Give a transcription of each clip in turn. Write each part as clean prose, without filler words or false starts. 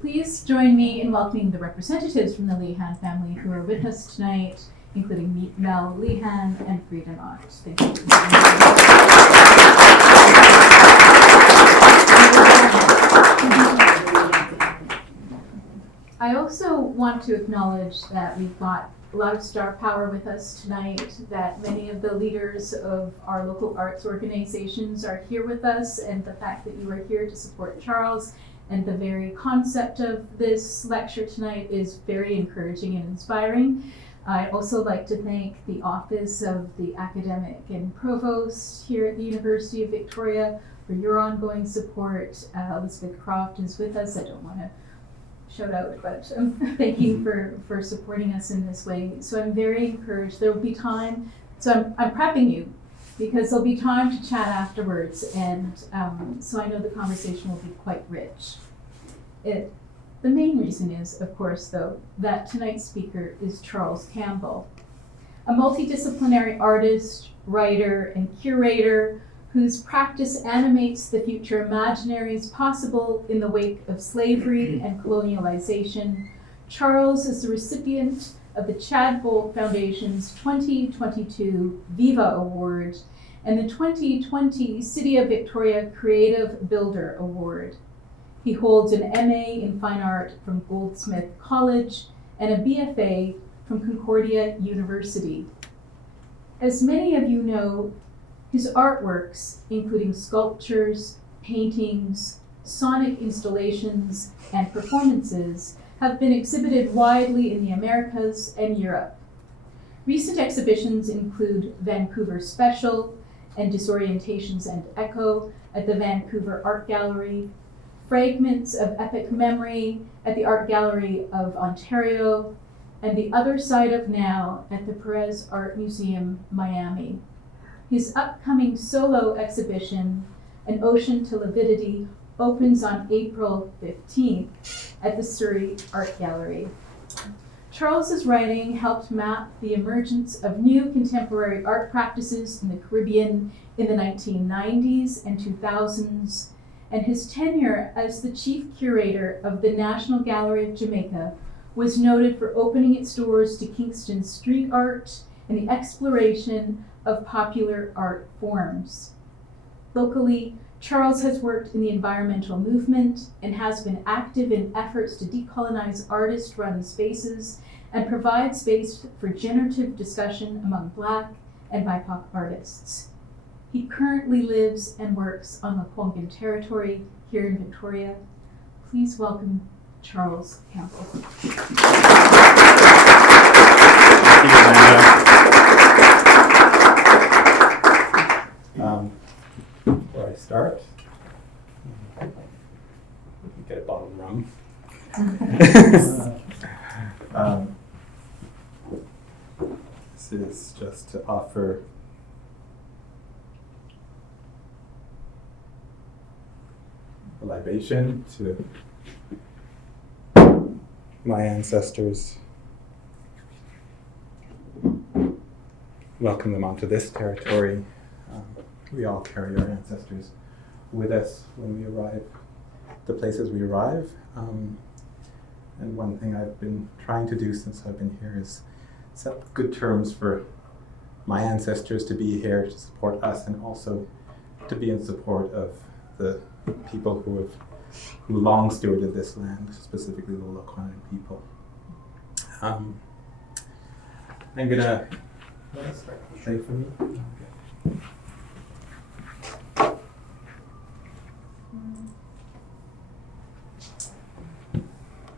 Please join me in welcoming the representatives from the Lehan family who are with us tonight, including Mel Lehan and Frida Knott. Thank you. I also want to acknowledge that we've got a lot of star power with us tonight, that many of the leaders of our local arts organizations are here with us, and the fact that you are here to support Charles and the very concept of this lecture tonight is very encouraging and inspiring. I'd also like to thank the Office of the Academic and Provost here at the University of Victoria for your ongoing support. Elizabeth Croft is with us. I don't want to shout out, but thank you for supporting us in this way. So I'm very encouraged. There will be time, so I'm prepping you because there'll be time to chat afterwards, and so I know the conversation will be quite rich. The main reason is, of course, though, that tonight's speaker is Charles Campbell, a multidisciplinary artist, writer, and curator whose practice animates the future imaginaries possible in the wake of slavery and colonialization. Charles is the recipient of the Shadbolt Foundation's 2022 VIVA Award and the 2020 City of Victoria Creative Builder Award. He holds an MA in Fine Art from Goldsmith College and a BFA from Concordia University. As many of you know, his artworks, including sculptures, paintings, sonic installations, and performances, have been exhibited widely in the Americas and Europe. Recent exhibitions include Vancouver Special and Disorientations and Echo at the Vancouver Art Gallery, Fragments of Epic Memory at the Art Gallery of Ontario, and The Other Side of Now at the Perez Art Museum, Miami. His upcoming solo exhibition, An Ocean to Lividity, opens on April 15th at the Surrey Art Gallery. Charles's writing helped map the emergence of new contemporary art practices in the Caribbean in the 1990s and 2000s, and his tenure as the chief curator of the National Gallery of Jamaica was noted for opening its doors to Kingston street art and the exploration of popular art forms. Locally, Charles has worked in the environmental movement and has been active in efforts to decolonize artist-run spaces and provide space for generative discussion among Black and BIPOC artists. He currently lives and works on the Lekwungen territory here in Victoria. Please welcome Charles Campbell. Thank you, Amanda. Before I start, get a bottle of rum. This is just to offer a libation to my ancestors. Welcome them onto this territory. We all carry our ancestors with us when we arrive, the places we arrive. And one thing I've been trying to do since I've been here is set good terms for my ancestors to be here to support us, and also to be in support of the people who long stewarded this land, specifically the Lekwungen people. I'm gonna say for me.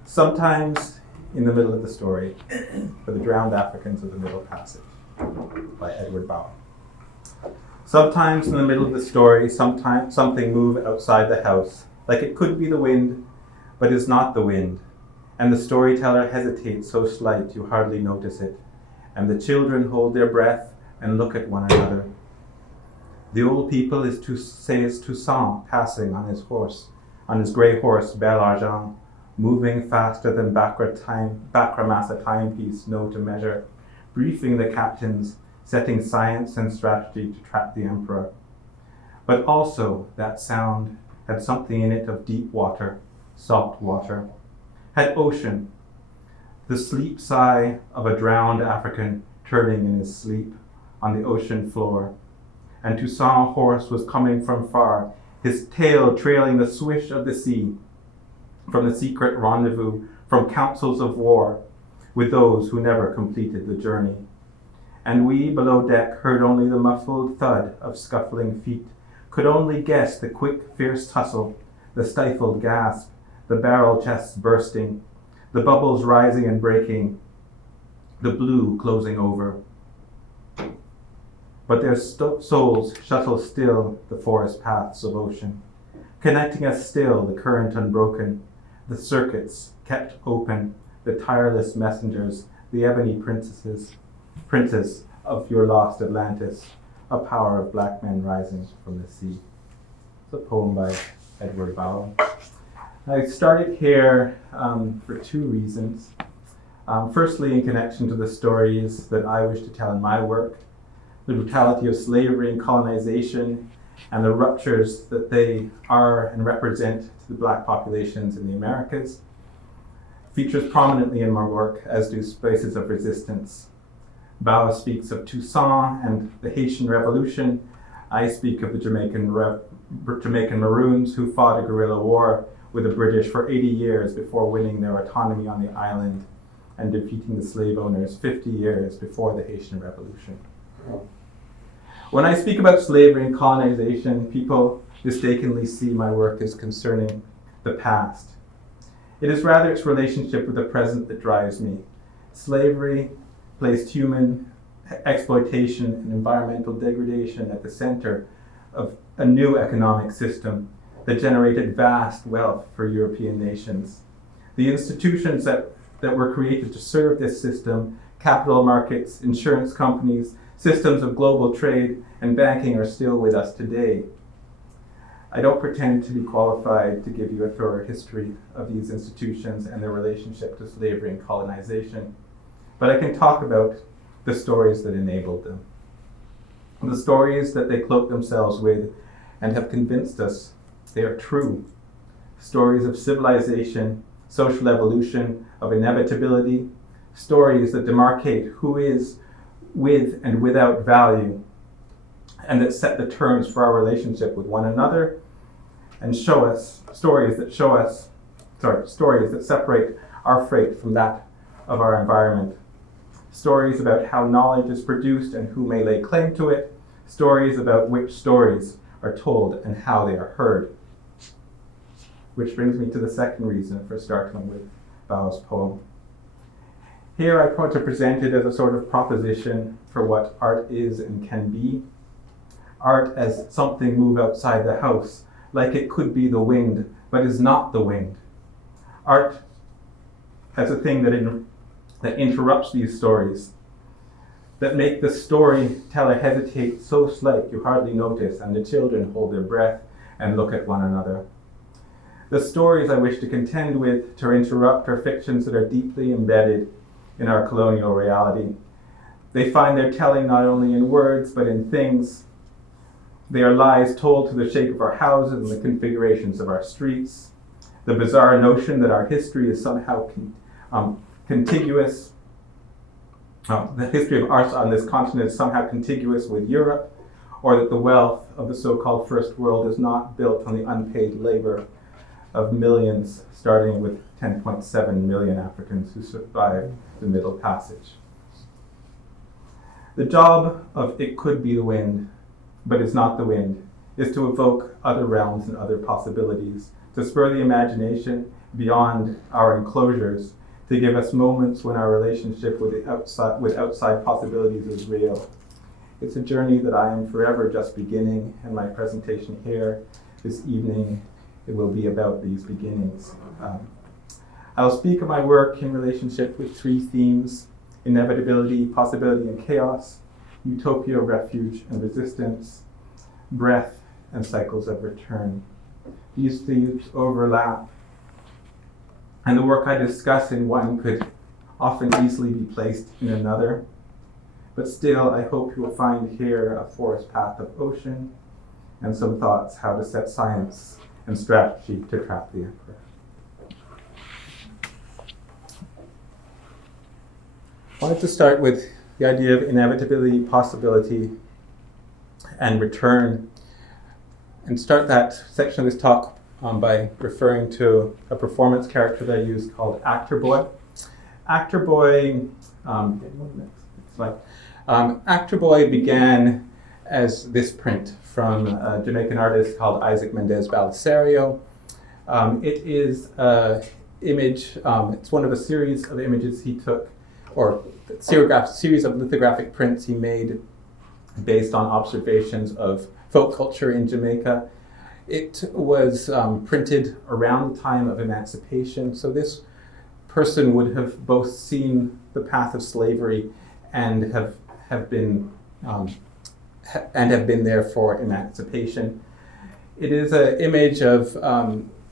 Sometimes in the middle of the story, for the drowned Africans of the Middle Passage, by Edward Bowen. Sometimes in the middle of the story, sometimes something moves outside the house, like it could be the wind, but is not the wind. And the storyteller hesitates so slight you hardly notice it. And the children hold their breath and look at one another. The old people says Toussaint passing on his grey horse, Bel Argent, moving faster than Bakramass timepiece know to measure, briefing the captains, setting science and strategy to trap the emperor. But also that sound had something in it of deep water, salt water, had ocean, the sleep sigh of a drowned African turning in his sleep on the ocean floor. And Toussaint horse was coming from far, his tail trailing the swish of the sea, from the secret rendezvous, from councils of war, with those who never completed the journey. And we below deck heard only the muffled thud of scuffling feet, could only guess the quick, fierce tussle, the stifled gasp, the barrel chests bursting, the bubbles rising and breaking, the blue closing over. But their souls shuttle still the forest paths of ocean, connecting us still, the current unbroken, the circuits kept open, the tireless messengers, the ebony princess of your lost Atlantis, a power of black men rising from the sea. It's a poem by Edward Bowen. I started here for two reasons. Firstly, in connection to the stories that I wish to tell in my work, the brutality of slavery and colonization, and the ruptures that they are and represent to the black populations in the Americas, features prominently in my work, as do spaces of resistance. Bao speaks of Toussaint and the Haitian Revolution. I speak of the Jamaican Maroons who fought a guerrilla war with the British for 80 years before winning their autonomy on the island and defeating the slave owners 50 years before the Haitian Revolution. When I speak about slavery and colonization, people mistakenly see my work as concerning the past. It is rather its relationship with the present that drives me. Slavery placed human exploitation and environmental degradation at the center of a new economic system that generated vast wealth for European nations. The institutions that were created to serve this system, capital markets, insurance companies, systems of global trade, and banking are still with us today. I don't pretend to be qualified to give you a thorough history of these institutions and their relationship to slavery and colonization, but I can talk about the stories that enabled them, the stories that they cloak themselves with and have convinced us they are true. Stories of civilization, social evolution, of inevitability, stories that demarcate who is with and without value, and that set the terms for our relationship with one another, and show us stories that separate our fate from that of our environment. Stories about how knowledge is produced and who may lay claim to it. Stories about which stories are told and how they are heard. Which brings me to the second reason for starting with Bao's poem. Here I try to present it as a sort of proposition for what art is and can be. Art as something moved outside the house, like it could be the wind, but is not the wind. Art as a thing that interrupts these stories, that make the storyteller hesitate so slight you hardly notice, and the children hold their breath and look at one another. The stories I wish to contend with, to interrupt, are fictions that are deeply embedded in our colonial reality. They find their telling not only in words, but in things. They are lies told to the shape of our houses and the configurations of our streets. The bizarre notion that our history is somehow contiguous. The history of art on this continent is somehow contiguous with Europe, or that the wealth of the so-called First World is not built on the unpaid labor of millions, starting with 10.7 million Africans who survived the Middle Passage. The job of It Could Be the Wind, but Is Not the Wind, is to evoke other realms and other possibilities, to spur the imagination beyond our enclosures, to give us moments when our relationship with outside possibilities is real. It's a journey that I am forever just beginning, and my presentation here this evening, it will be about these beginnings. I'll speak of my work in relationship with three themes: inevitability, possibility, and chaos, utopia, refuge, and resistance, breath, and cycles of return. These themes overlap, and the work I discuss in one could often easily be placed in another. But still, I hope you will find here a forest path of ocean and some thoughts how to set science and strategy to trap the emperor. I wanted to start with the idea of inevitability, possibility, and return, and start that section of this talk by referring to a performance character that I used called Actor Boy. Actor Boy, Actor Boy began as this print from a Jamaican artist called Isaac Mendez Belisario. It is an image, it's one of a series of images he took, or series of lithographic prints he made based on observations of folk culture in Jamaica. It was printed around the time of emancipation, so this person would have both seen the path of slavery and have been there for emancipation. It is an image of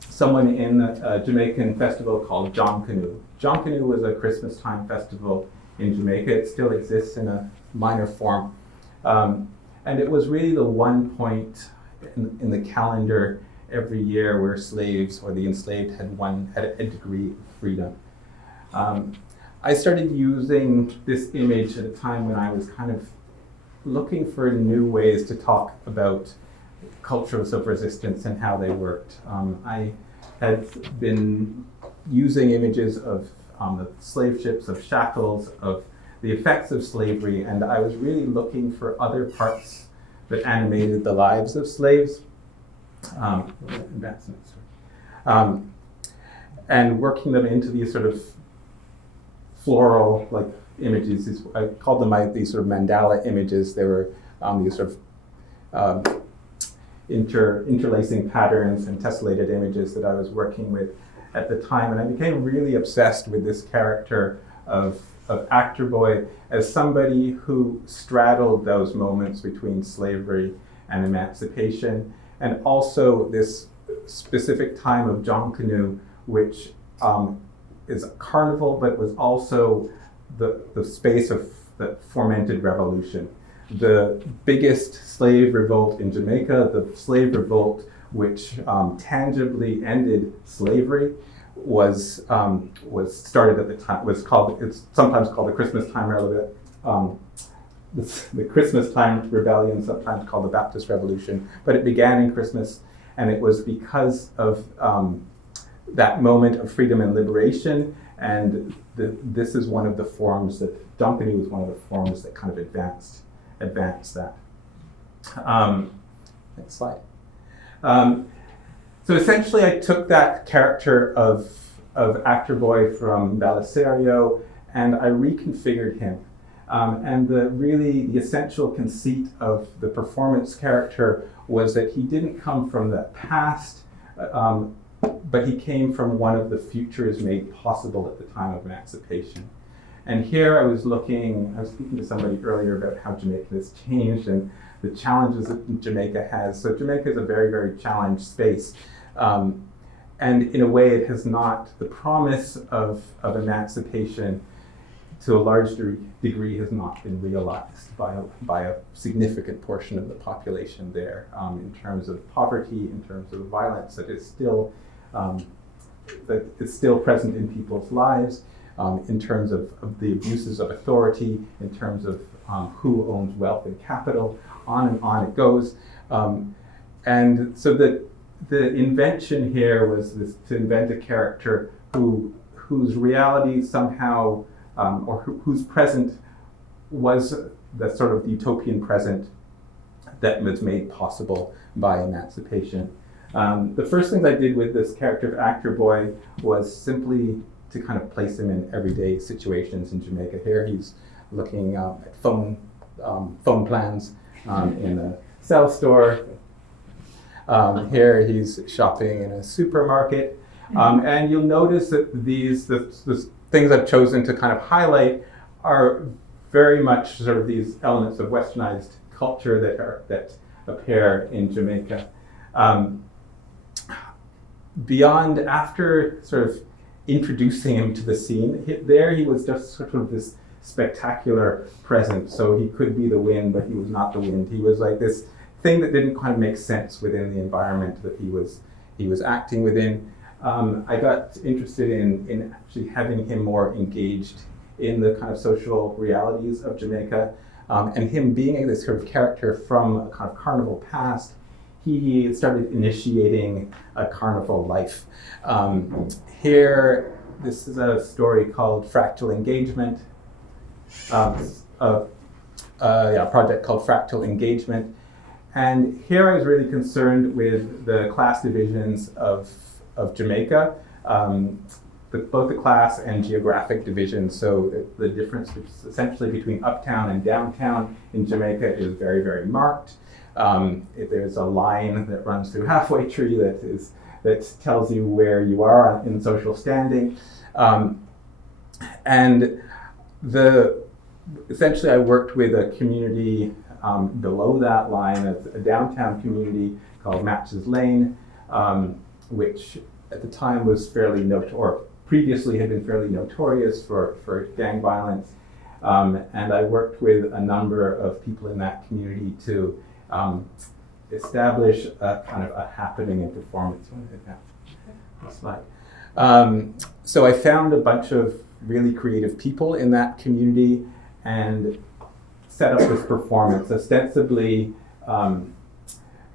someone in a Jamaican festival called John Canoe. John Canoe was a Christmas time festival in Jamaica. It still exists in a minor form. And it was really the one point in the calendar every year where slaves or the enslaved had a degree of freedom. I started using this image at a time when I was kind of looking for new ways to talk about cultures of resistance and how they worked. I had been using images of the slave ships, of shackles, of the effects of slavery, and I was really looking for other parts that animated the lives of slaves. And working them into these sort of floral like images. I called them these sort of mandala images. They were these sort of interlacing patterns and tessellated images that I was working with at the time. And I became really obsessed with this character of Actor Boy as somebody who straddled those moments between slavery and emancipation, and also this specific time of John Canoe, which is a carnival, but was also the space of the fomented revolution. The biggest slave revolt in Jamaica, the slave revolt which tangibly ended slavery, was started at the time. It's sometimes called the Christmas Time Rebellion. The Christmas Time Rebellion, sometimes called the Baptist Revolution, but it began in Christmas, and it was because of that moment of freedom and liberation. And this is one of the forms that Dumpany was one of the forms that kind of advanced that. Next slide. So essentially, I took that character of Actor Boy from Belisario and I reconfigured him. And the essential conceit of the performance character was that he didn't come from the past, but he came from one of the futures made possible at the time of emancipation. And here I was speaking to somebody earlier about how Jamaica has changed and the challenges that Jamaica has. So Jamaica is a very, very challenged space. And in a way, it has not, the promise of emancipation to a large degree has not been realized by a significant portion of the population there, in terms of poverty, in terms of violence that is still present in people's lives, in terms of the abuses of authority, in terms of who owns wealth and capital, on it goes. And so the invention here was to invent a character whose reality somehow, or whose present was the sort of utopian present that was made possible by emancipation. The first thing I did with this character of Actor Boy was simply to kind of place him in everyday situations in Jamaica. Here he's looking at phone plans in a cell store. Here he's shopping in a supermarket. And you'll notice that the things I've chosen to kind of highlight are very much sort of these elements of westernized culture that appear in Jamaica. After sort of introducing him to the scene, he was just sort of this spectacular presence. So he could be the wind, but he was not the wind. He was like this thing that didn't quite make sense within the environment that he was he was acting within. I got interested in actually having him more engaged in the kind of social realities of Jamaica, and him being this sort of character from a kind of carnival past. He started initiating a carnival life. Here, this is a story called Fractal Engagement, a project called Fractal Engagement. And here I was really concerned with the class divisions of Jamaica, both the class and geographic divisions. So the difference essentially between uptown and downtown in Jamaica is very, very marked. There's a line that runs through Halfway Tree that tells you where you are in social standing. And essentially I worked with a community below that line, a downtown community called Matches Lane, which at the time was or previously had been fairly notorious for gang violence. And I worked with a number of people in that community to establish a kind of a happening and performance. So I found a bunch of really creative people in that community and set up this performance. Ostensibly,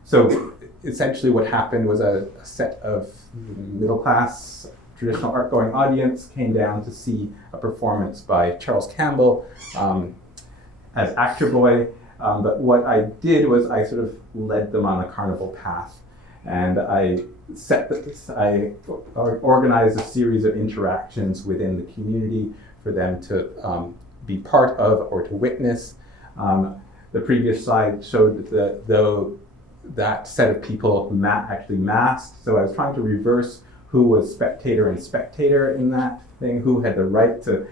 so essentially what happened was a set of middle-class traditional art-going audience came down to see a performance by Charles Campbell as actor boy. But what I did was I sort of led them on a carnival path, and I organized a series of interactions within the community for them to be part of or to witness. The previous slide showed that set of people actually masked, so I was trying to reverse who was spectator and spectator in that thing, who had the right to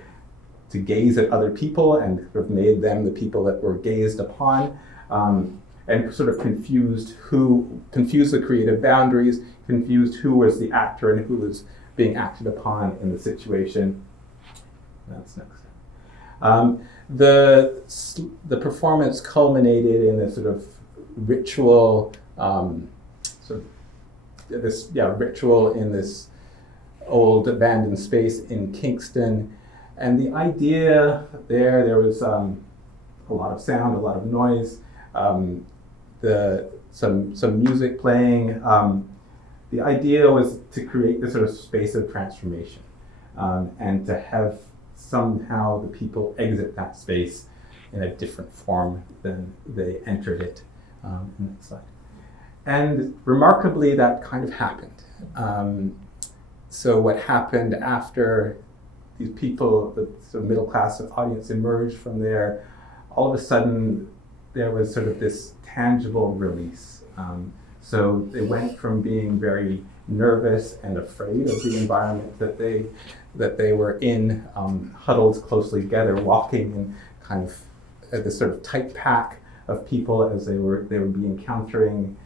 gaze at other people and sort of made them the people that were gazed upon, and sort of confused the creative boundaries, confused who was the actor and who was being acted upon in the situation. That's next. The performance culminated in a sort of ritual, ritual in this old abandoned space in Kingston. And the idea there was a lot of sound, a lot of noise, some music playing. The idea was to create this sort of space of transformation, and to have somehow the people exit that space in a different form than they entered it. In that slide. And remarkably, that kind of happened. So what happened after these people, the sort of middle class audience emerged from there, all of a sudden there was sort of this tangible release. So they went from being very nervous and afraid of the environment that they were in, huddled closely together, walking in kind of this sort of tight pack of people as they would be encountering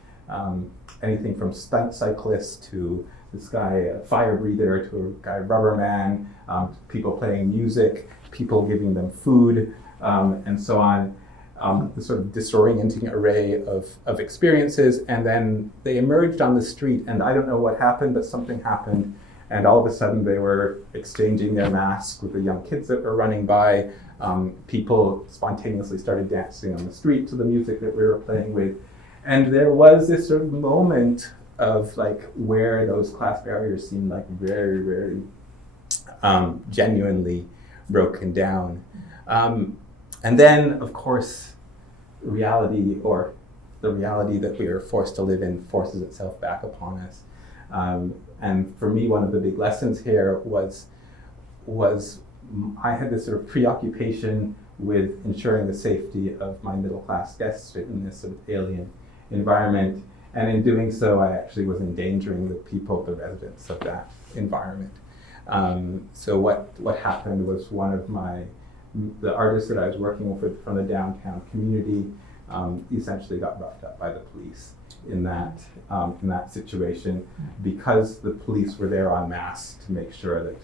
anything from stunt cyclists to this guy, a fire breather, to a guy, rubber man, people playing music, people giving them food, and so on. The sort of disorienting array of experiences, and then they emerged on the street, and I don't know what happened, but something happened, and all of a sudden they were exchanging their masks with the young kids that were running by. People spontaneously started dancing on the street to the music that we were playing with, and there was this sort of moment of like where those class barriers seemed like very, very genuinely broken down. And then, of course, reality, or the reality that we are forced to live in, forces itself back upon us. And for me, one of the big lessons here was I had this sort of preoccupation with ensuring the safety of my middle class guests in this sort of alien environment. And in doing so, I actually was endangering the people, the residents of that environment. So what happened was the artist that I was working with from the downtown community essentially got roughed up by the police in that situation, because the police were there en masse to make sure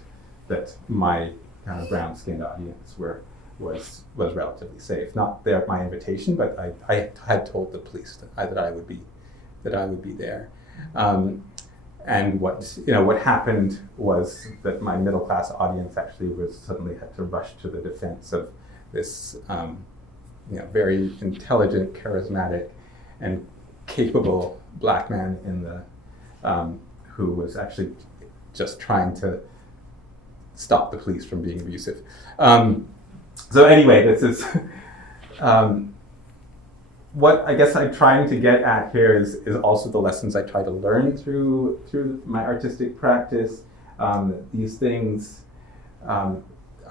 that my kind of brown-skinned audience was relatively safe. Not there at my invitation, but I had told the police that I would be there. what happened was that my middle class audience actually suddenly had to rush to the defense of this very intelligent, charismatic, and capable black man who was actually just trying to stop the police from being abusive. So anyway, this is what I guess I'm trying to get at here is also the lessons I try to learn through my artistic practice. These things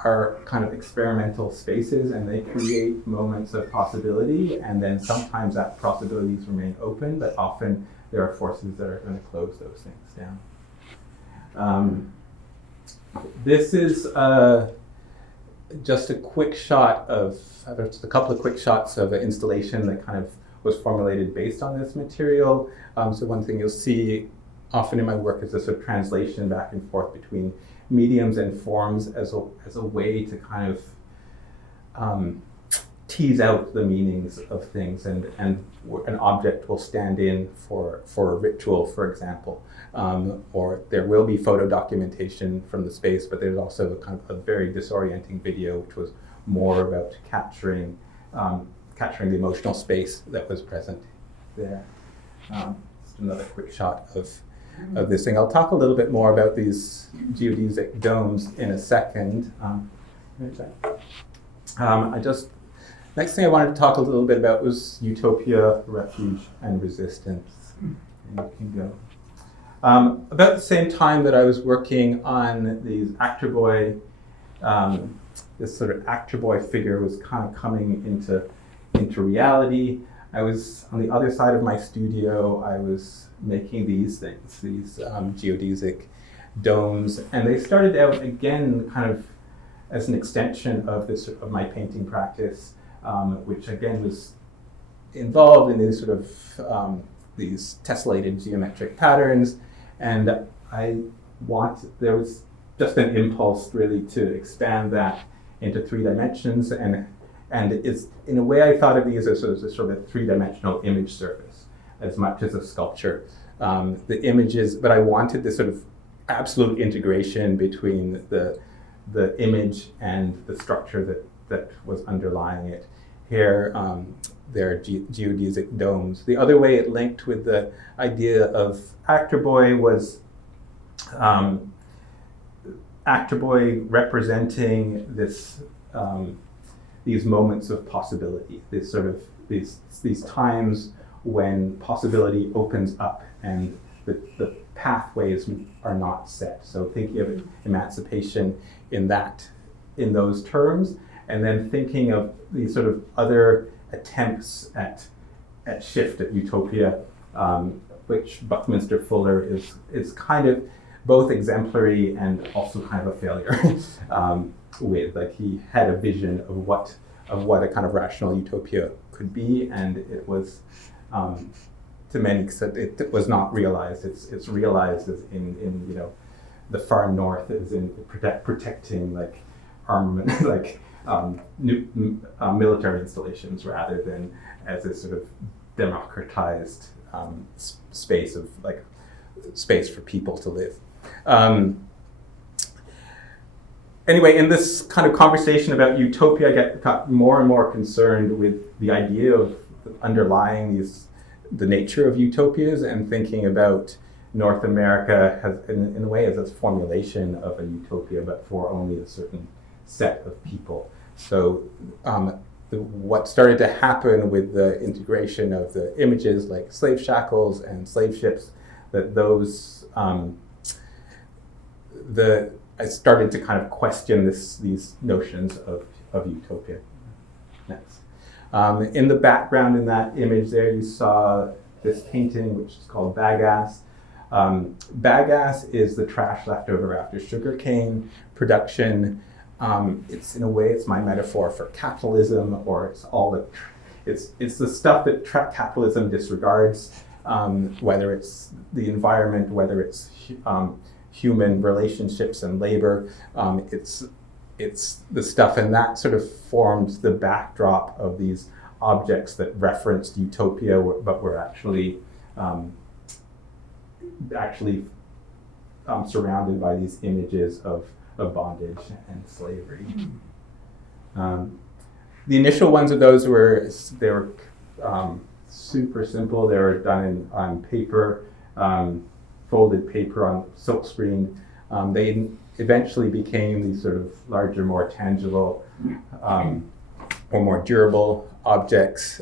are kind of experimental spaces, and they create moments of possibility, and then sometimes that possibilities remain open, but often there are forces that are going to close those things down. This is just a quick shot of, just a couple of quick shots of an installation that kind of was formulated based on this material. So one thing you'll see often in my work is this sort of translation back and forth between mediums and forms as a way to kind of tease out the meanings of things, and an object will stand in for a ritual, for example, or there will be photo documentation from the space, but there's also a kind of a very disorienting video, which was more about capturing the emotional space that was present there. Just another quick shot of this thing. I'll talk a little bit more about these geodesic domes in a second. Next thing I wanted to talk a little bit about was utopia, refuge, and resistance. And you can go. About the same time that I was working on these actor boy, this sort of actor boy figure was kind of coming into reality. I was on the other side of my studio. I was making these things, these geodesic domes, and they started out again kind of as an extension of my painting practice, which again was involved in these sort of these tessellated geometric patterns, and there was just an impulse really to expand that into 3 dimensions, and it's, in a way, I thought of these as a sort of a 3-dimensional image surface as much as a sculpture. The images, but I wanted this sort of absolute integration between the image and the structure that was underlying it. Here, there are geodesic domes. The other way it linked with the idea of actor boy was actor boy representing these moments of possibility, these times when possibility opens up and the pathways are not set. So thinking of emancipation in those terms, and then thinking of these sort of other attempts at shift, at utopia, which Buckminster Fuller is kind of both exemplary and also kind of a failure with. Like, he had a vision of what a kind of rational utopia could be, and it was to many extent it was not realized. It's realized as in the far north, as in protecting like armament, like military installations, rather than as a sort of democratized space for people to live. Anyway, in this kind of conversation about utopia, I got more and more concerned with the idea of underlying the nature of utopias, and thinking about North America in a way as a formulation of a utopia, but for only a certain set of people. So what started to happen with the integration of the images like slave shackles and slave ships, that those I started to kind of question these notions of utopia. Next. In the background in that image there, you saw this painting, which is called Bagasse. Bagasse is the trash left over after sugarcane production. It's, in a way, it's my metaphor for capitalism, or it's the stuff that capitalism disregards, whether it's the environment, whether it's human relationships and labor. It's the stuff, and that sort of formed the backdrop of these objects that referenced utopia, but were actually surrounded by these images of bondage and slavery. The initial ones of those were super simple. They were done on paper, folded paper on silk screen. They eventually became these sort of larger, more tangible or more durable objects.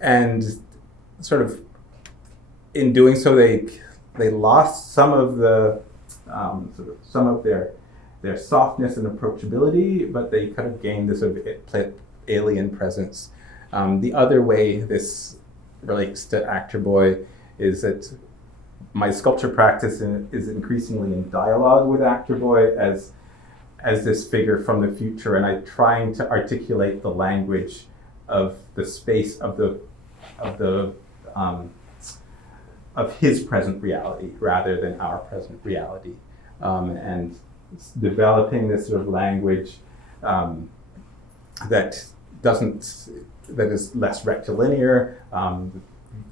And sort of in doing so, they lost some of the some of their softness and approachability, but they kind of gained this sort of alien presence. The other way this relates to Actor Boy is that my sculpture practice is increasingly in dialogue with Actor Boy as this figure from the future, and I'm trying to articulate the language of the space of his present reality rather than our present reality, and developing this sort of language that is less rectilinear.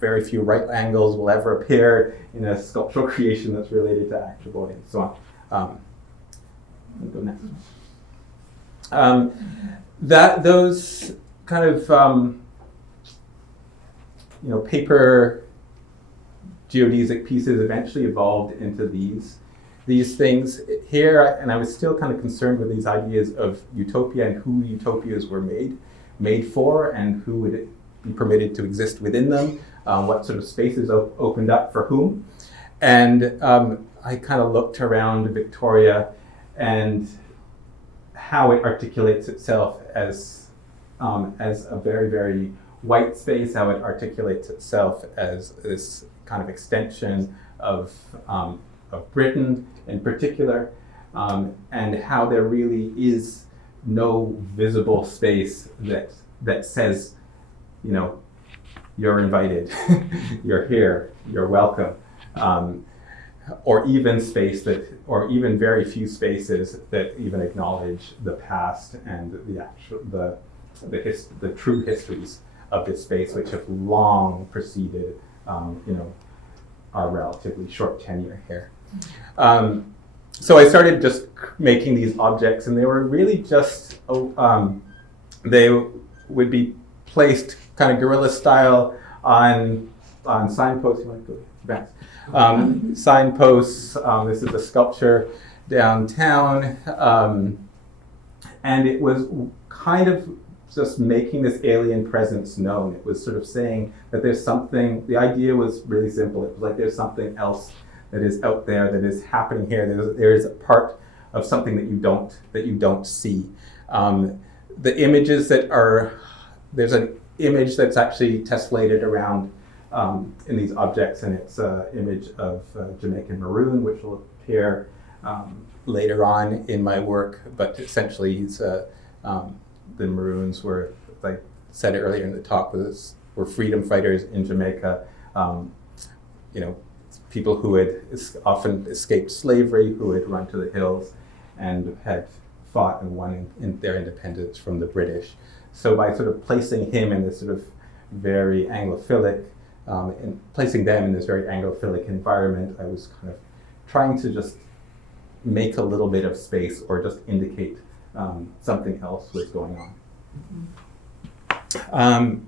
Very few right angles will ever appear in a sculptural creation that's related to Actor Boy, and so on. I'll go next. Those kind of paper geodesic pieces eventually evolved into these things here, and I was still kind of concerned with these ideas of utopia and who utopias were made for, and who would be permitted to exist within them, what sort of spaces opened up for whom. And I kind of looked around Victoria and how it articulates itself as a very, very white space, how it articulates itself as this kind of extension of Britain in particular, and how there really is no visible space that says, you're invited, you're here, you're welcome, or even very few spaces that even acknowledge the past and the true histories of this space, which have long preceded, our relatively short tenure here. So I started just making these objects, and they were really just, they would be placed kind of guerrilla style on signposts. You want to go back? Signposts. This is a sculpture downtown, and it was kind of just making this alien presence known. It was sort of saying that there's something. The idea was really simple. It was like there's something else that is out there, that is happening here. There is a part of something that you don't see. The images there's an image that's actually tessellated around in these objects, and it's an image of Jamaican maroon, which will appear later on in my work. But essentially, the Maroons were, like I said earlier in the talk, were freedom fighters in Jamaica. People who had often escaped slavery, who had run to the hills and had fought and won in their independence from the British. So by sort of placing him in this sort of very Anglophilic, and placing them in this very Anglophilic environment, I was kind of trying to just make a little bit of space, or just indicate something else was going on.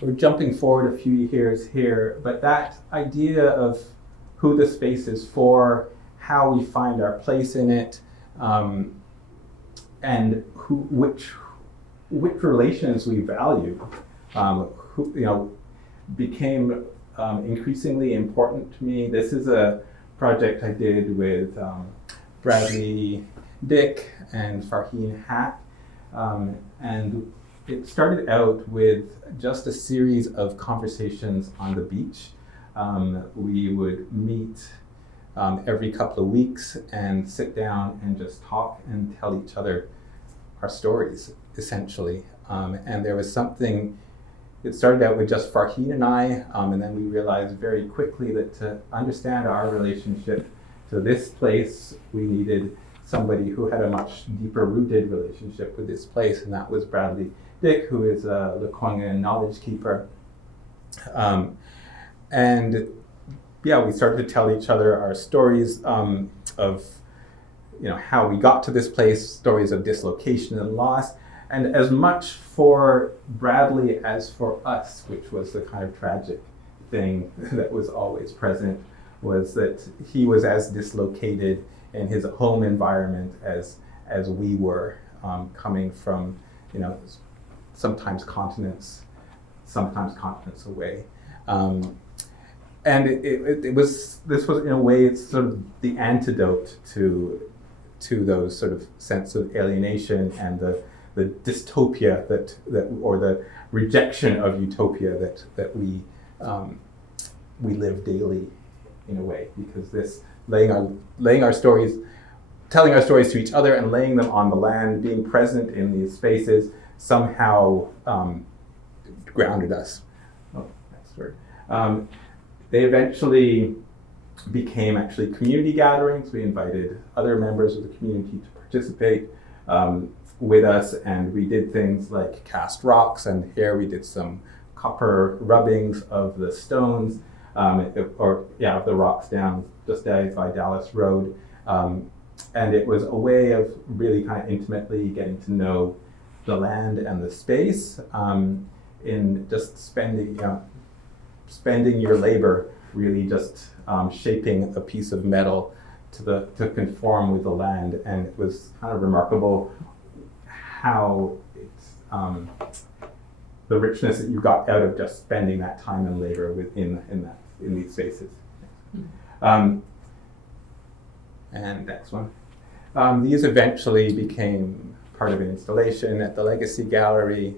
We're jumping forward a few years here, but that idea of who the space is for, how we find our place in it, and which relations we value, became increasingly important to me. This is a project I did with Bradley Dick and Farheen Hatt, and it started out with just a series of conversations on the beach. We would meet every couple of weeks and sit down and just talk and tell each other our stories, essentially. And there was something, it started out with just Farheen and I, and then we realized very quickly that to understand our relationship to this place, we needed somebody who had a much deeper rooted relationship with this place, and that was Bradley Dick, who is a Lekwungen knowledge keeper. And we started to tell each other our stories of how we got to this place, stories of dislocation and loss. And as much for Bradley as for us, which was the kind of tragic thing that was always present, was that he was as dislocated in his home environment as we were, coming from, sometimes continents away. And this was in a way, it's sort of the antidote to those sort of sense of alienation and the dystopia that or the rejection of utopia that we live daily, in a way, because this laying our stories, telling our stories to each other and laying them on the land, being present in these spaces, somehow grounded us. Next word. They eventually became actually community gatherings. We invited other members of the community to participate with us, and we did things like cast rocks, and here we did some copper rubbings of the stones, of the rocks down just by Dallas Road. And it was a way of really kind of intimately getting to know the land and the space, in just spending your labor, really just shaping a piece of metal to conform with the land. And it was kind of remarkable how it's the richness that you got out of just spending that time and labor in these spaces. And next one. These eventually became part of an installation at the Legacy Gallery.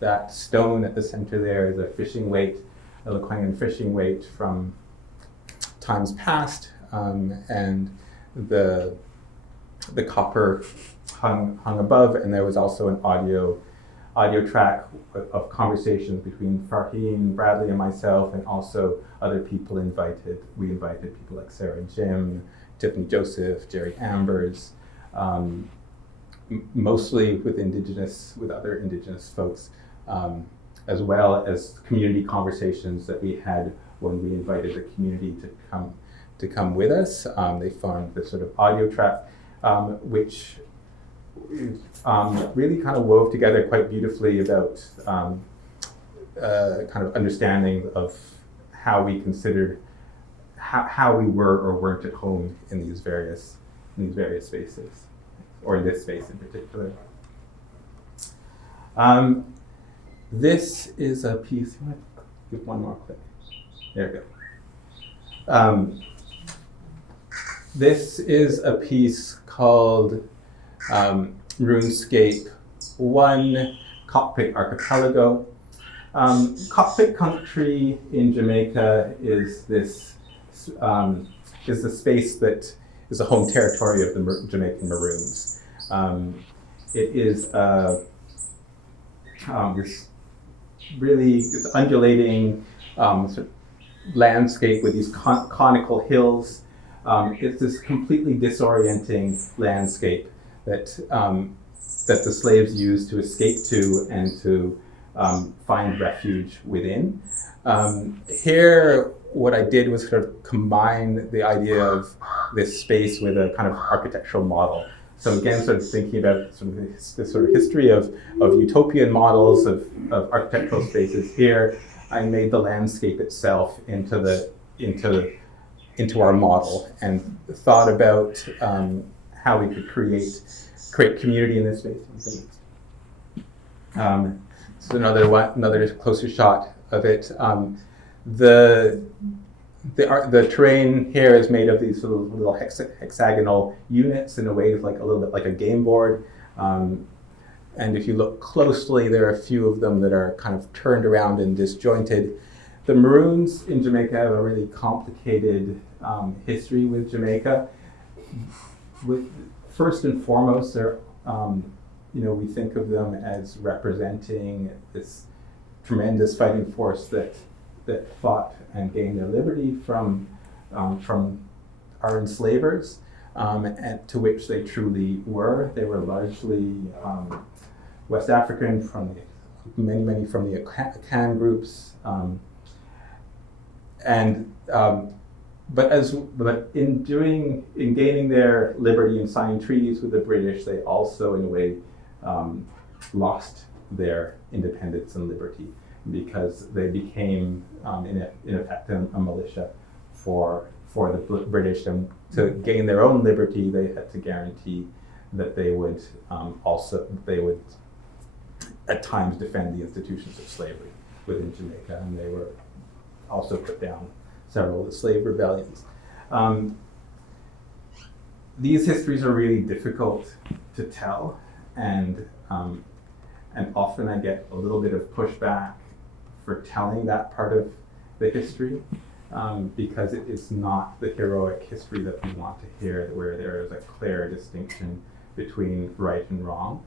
That stone at the center there is a fishing weight, a Lequengan fishing weight from times past, and the copper hung above, and there was also an audio track of conversations between Farheen, Bradley, and myself, and also other people invited. We invited people like Sarah Jim, Tiffany Joseph, Jerry Ambers, mostly with other Indigenous folks, as well as community conversations that we had when we invited the community to come with us. They formed this sort of audio track, which really kind of wove together quite beautifully about kind of understanding of how we considered how we were or weren't at home in these various spaces, or in this space in particular. This is a piece. I'm going to give one more clip. There we go. This is a piece called RuneScape 1 Cockpit Archipelago. Cockpit country in Jamaica is the space that is the home territory of the Jamaican Maroons. It is this really undulating sort of landscape with these conical hills. It's this completely disorienting landscape that the slaves used to escape to and to find refuge within. Here, what I did was sort of combine the idea of this space with a kind of architectural model. So again, sort of thinking about sort of this sort of history of utopian models of architectural spaces. Here, I made the landscape itself into our model, and thought about how we could create community in this space. So another closer shot of it. The terrain here is made of these sort of little hexagonal units, in a way, like a little bit like a game board. And if you look closely, there are a few of them that are kind of turned around and disjointed. The Maroons in Jamaica have a really complicated history with Jamaica. First and foremost, they're we think of them as representing this tremendous fighting force that fought and gained their liberty from our enslavers, and to which they truly were. They were largely West African, many from the Akan groups, But in gaining their liberty and signing treaties with the British, they also, in a way, lost their independence and liberty, because they became, in effect, a militia for the British. And to gain their own liberty, they had to guarantee that they would at times defend the institutions of slavery within Jamaica, and they were also put down several of the slave rebellions. These histories are really difficult to tell, and often I get a little bit of pushback for telling that part of the history, because it is not the heroic history that we want to hear, where there is a clear distinction between right and wrong.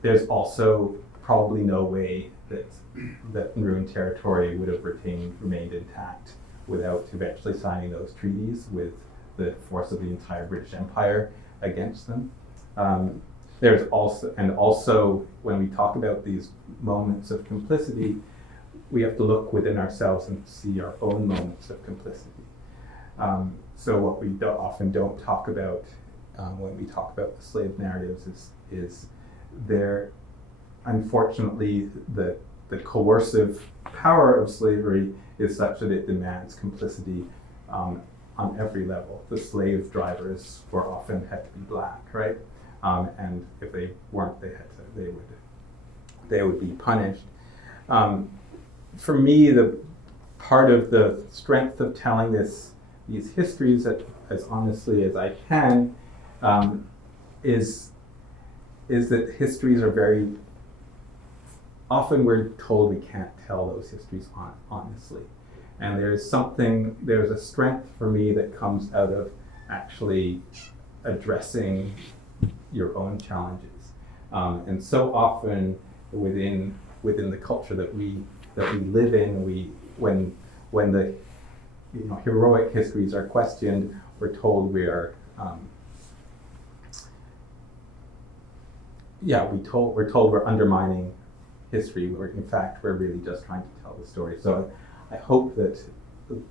There's also probably no way that Maroon territory would have remained intact without eventually signing those treaties with the force of the entire British Empire against them. There's also when we talk about these moments of complicity, we have to look within ourselves and see our own moments of complicity. So what we often don't talk about when we talk about the slave narratives is there, unfortunately, the coercive power of slavery is such that it demands complicity on every level. The slave drivers were often had to be black, right? And if they weren't, they would be punished. For me, the part of the strength of telling these histories as honestly as I can is that histories are very often we're told we can't tell those histories honestly. And there's a strength for me that comes out of actually addressing your own challenges. And so often within the culture that we live in, when the heroic histories are questioned, we're told we're told we're undermining history. In fact, we're really just trying to tell the story. So I hope that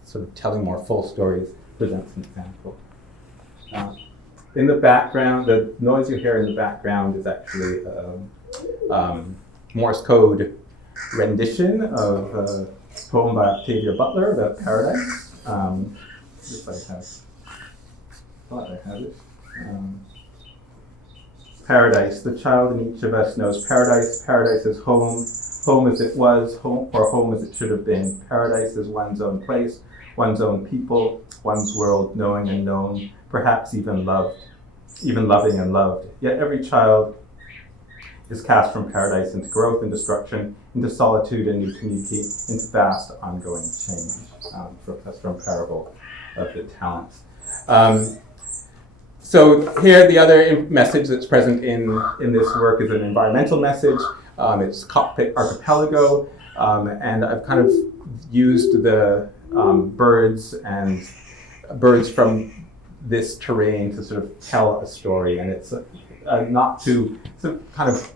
sort of telling more full stories presents an example. In the background, the noise you hear in the background is actually a Morse code rendition of a poem by Octavia Butler about paradise. If I thought I had it. Paradise, the child in each of us knows paradise. Paradise is home, home as it was, home as it should have been. Paradise is one's own place, one's own people, one's world, knowing and known, perhaps even loved, even loving and loved. Yet every child is cast from paradise into growth and destruction, into solitude and new community, into vast ongoing change. That's from Parable of the Talents. So here, the other message that's present in this work is an environmental message. It's Cockpit Archipelago, and I've kind of used the birds from this terrain to sort of tell a story, and it's it's a kind of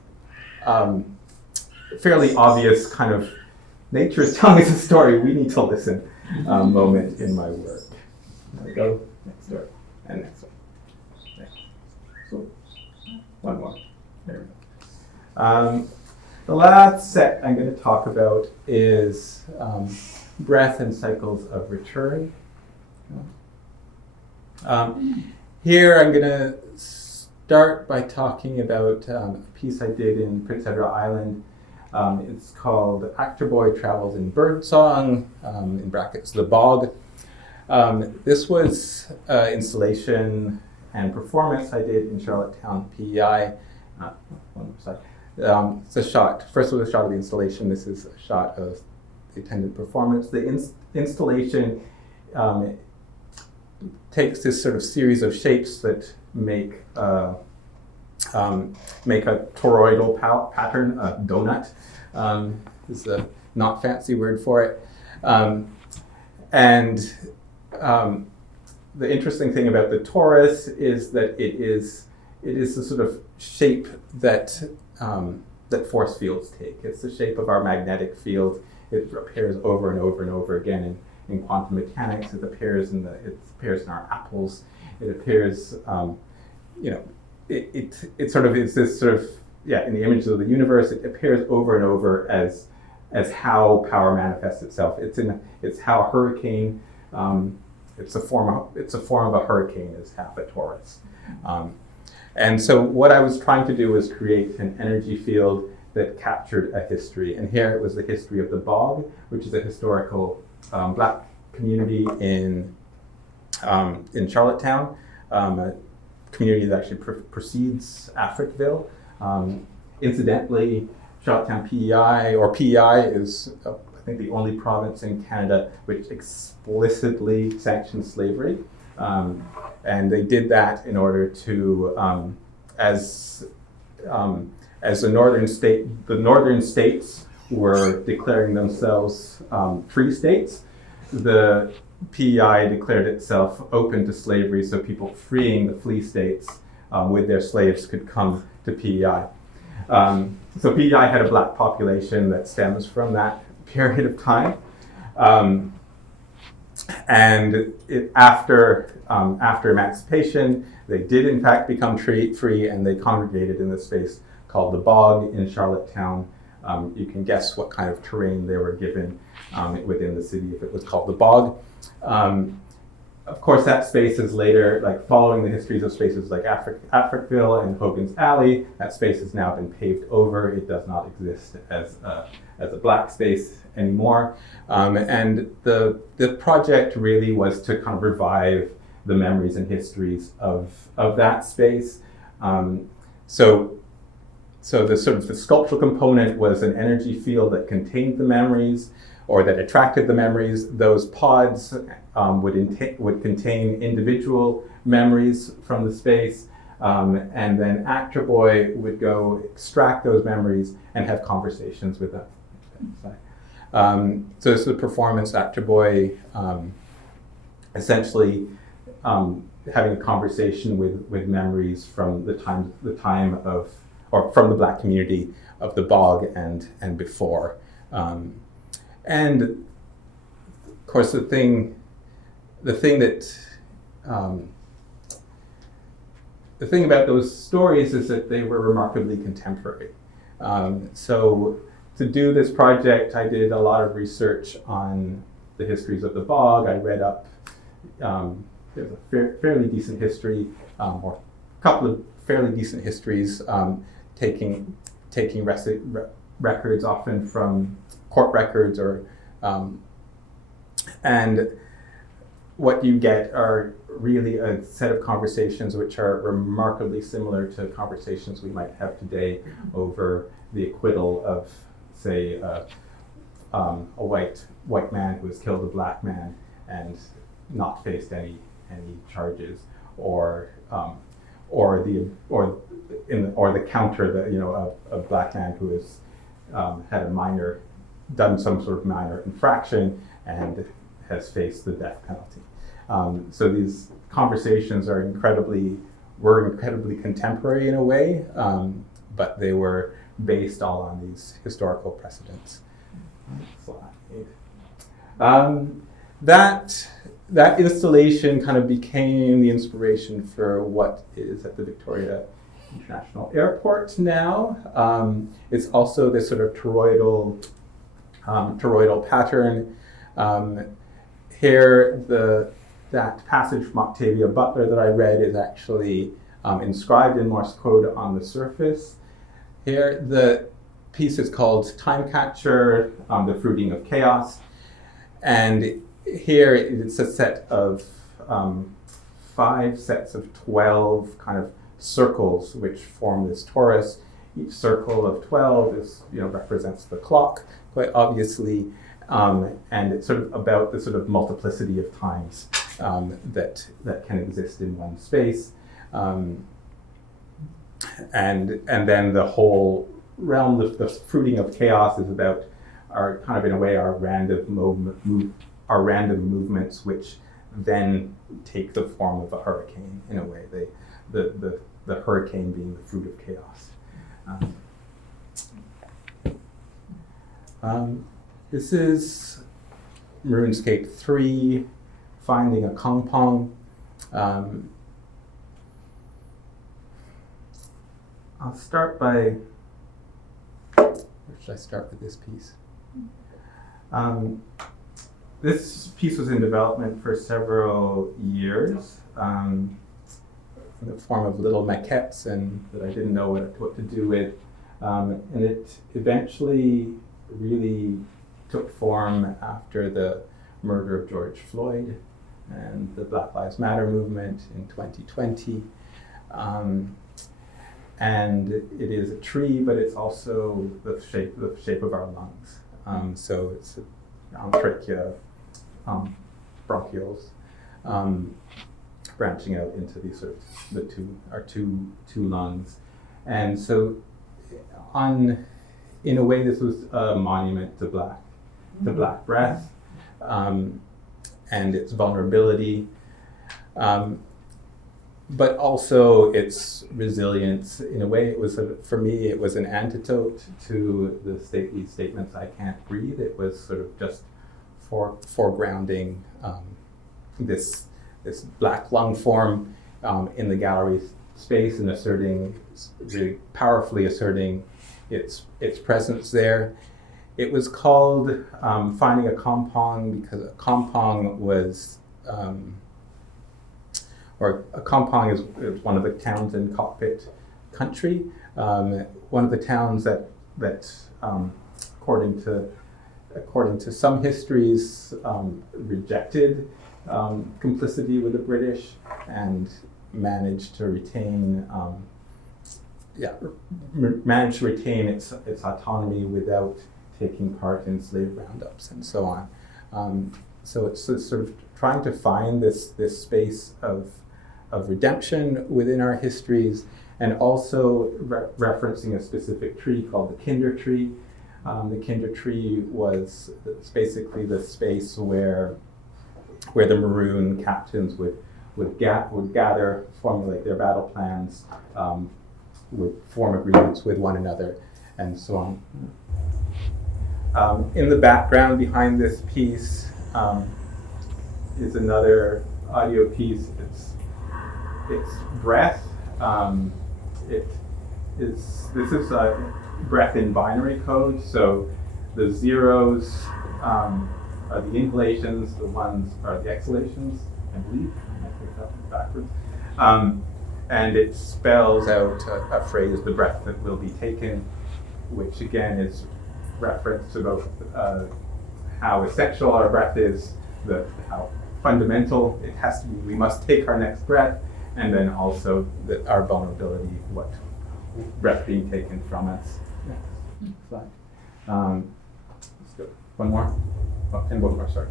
fairly obvious kind of nature is telling us a story, we need to listen moment in my work. There we go, next door, and next one. So, one more. There we go. The last set I'm going to talk about is breath and cycles of return. Here I'm going to start by talking about a piece I did in Prince Edward Island. It's called Actor Boy Travels in Birdsong, in brackets, The Bog. This was installation and performance I did in Charlottetown, PEI. It's a shot. First was a shot of the installation. This is a shot of the attendant performance. The installation takes this sort of series of shapes that make a toroidal pattern, a donut. This is a not fancy word for it. The interesting thing about the torus is that it is the sort of shape that force fields take. It's the shape of our magnetic field It appears over and over and over again in quantum mechanics. It appears in our apples. It appears, it sort of is this sort of, in the images of the universe. It appears over and over as how power manifests itself. It's how a hurricane. It's a form of a hurricane is half a torus. And so what I was trying to do was create an energy field that captured a history. And here it was the history of the bog, which is a historical black community in Charlottetown, a community that actually precedes Africville. Incidentally, Charlottetown PEI is I think the only province in Canada which explicitly sanctions slavery. And they did that in order to, as the northern states were declaring themselves free states, the PEI declared itself open to slavery, so people freeing the free states with their slaves could come to PEI. So PEI had a black population that stems from that period of time. And after emancipation, they did in fact become free, and they congregated in this space called the Bog in Charlottetown. You can guess what kind of terrain they were given within the city if it was called the Bog. Of course, that space is later, like following the histories of spaces like Africville and Hogan's Alley, that space has now been paved over. It does not exist as a black space anymore. And the project really was to kind of revive the memories and histories of that space. So the sort of the sculptural component was an energy field that contained the memories, or that attracted the memories. Those pods would contain individual memories from the space, and then Actor Boy would go extract those memories and have conversations with them. So this is a performance, Actor Boy essentially having a conversation with memories from the time of, or from the black community of the Bog and before. And of course, the thing about those stories is that they were remarkably contemporary. So to do this project, I did a lot of research on the histories of the Bog. I read up. There's a fairly decent history, or a couple of fairly decent histories, taking records often from court records, and what you get are really a set of conversations which are remarkably similar to conversations we might have today over the acquittal of, say, a white man who has killed a black man and not faced any charges, or the counter, a black man who has had done some sort of minor infraction and has faced the death penalty. So these conversations were incredibly contemporary in a way, but they were based all on these historical precedents. That installation kind of became the inspiration for what is at the Victoria International Airport now. It's also this sort of toroidal pattern. Here, that passage from Octavia Butler that I read is actually inscribed in Morse code on the surface. Here, the piece is called Time Catcher, The Fruiting of Chaos. And here it's a set of 5 sets of 12 kind of circles which form this torus. Each circle of 12 represents the clock, quite obviously, and it's sort of about the sort of multiplicity of times that can exist in one space. And then the whole realm of the fruiting of chaos is about our kind of, in a way, our random movements, which then take the form of a hurricane. In a way, the hurricane being the fruit of chaos. This is Maroonscape 3, Finding a Kompong. I'll start by, where should I start with this piece? This piece was in development for several years in the form of little maquettes and that I didn't know what to do with. And it eventually really took form after the murder of George Floyd and the Black Lives Matter movement in 2020. And it is a tree, but it's also the shape of our lungs. So it's trachea, bronchioles, branching out into these sort of our two lungs. And so in a way, this was a monument to black breath, and its vulnerability, but also its resilience. In a way, it was for me, it was an antidote to these statements, "I can't breathe." It was sort of just foregrounding this black lung form in the gallery space and really powerfully asserting its presence there. It was called Finding a Kompong because a Kompong was, or a Kompong is one of the towns in Cockpit country. One of the towns that according to some histories, rejected complicity with the British and managed to retain its autonomy without taking part in slave roundups and so on. So it's sort of trying to find this space of redemption within our histories, and also referencing a specific tree called the Kinder tree. The Kinder tree was basically the space where the Maroon captains would gather, formulate their battle plans, would form agreements with one another, and so on. In the background behind this piece is another audio piece. It's breath. This is a breath in binary code. So the zeros are the inhalations, the ones are the exhalations, I believe. I think that was backwards. And it spells out a phrase, the breath that will be taken, which again is reference to both how essential our breath is, how fundamental it has to be. We must take our next breath, and then also our vulnerability, what breath being taken from us. Next slide. Let's go. One more. Oh, and one more, sorry.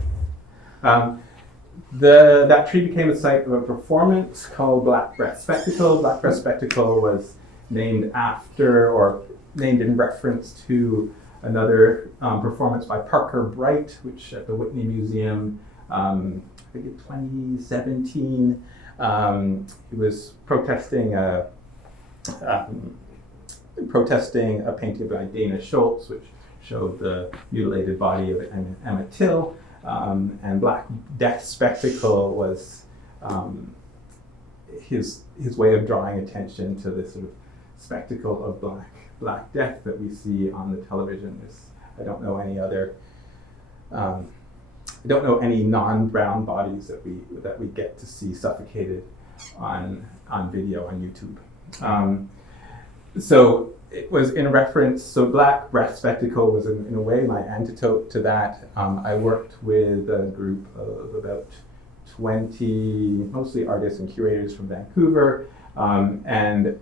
That tree became a site of a performance called Black Breath Spectacle. Black Breath Spectacle was named in reference to another performance by Parker Bright, which at the Whitney Museum, I think in 2017, he was protesting a painting by Dana Schultz, which showed the mutilated body of Emmett Till, and Black Death Spectacle was his way of drawing attention to this sort of spectacle of black death that we see on the television. I don't know any other. I don't know any non-brown bodies that we get to see suffocated on video on YouTube. So it was in reference. So Black Breath Spectacle was in a way my antidote to that. I worked with a group of about 20, mostly artists and curators from Vancouver, and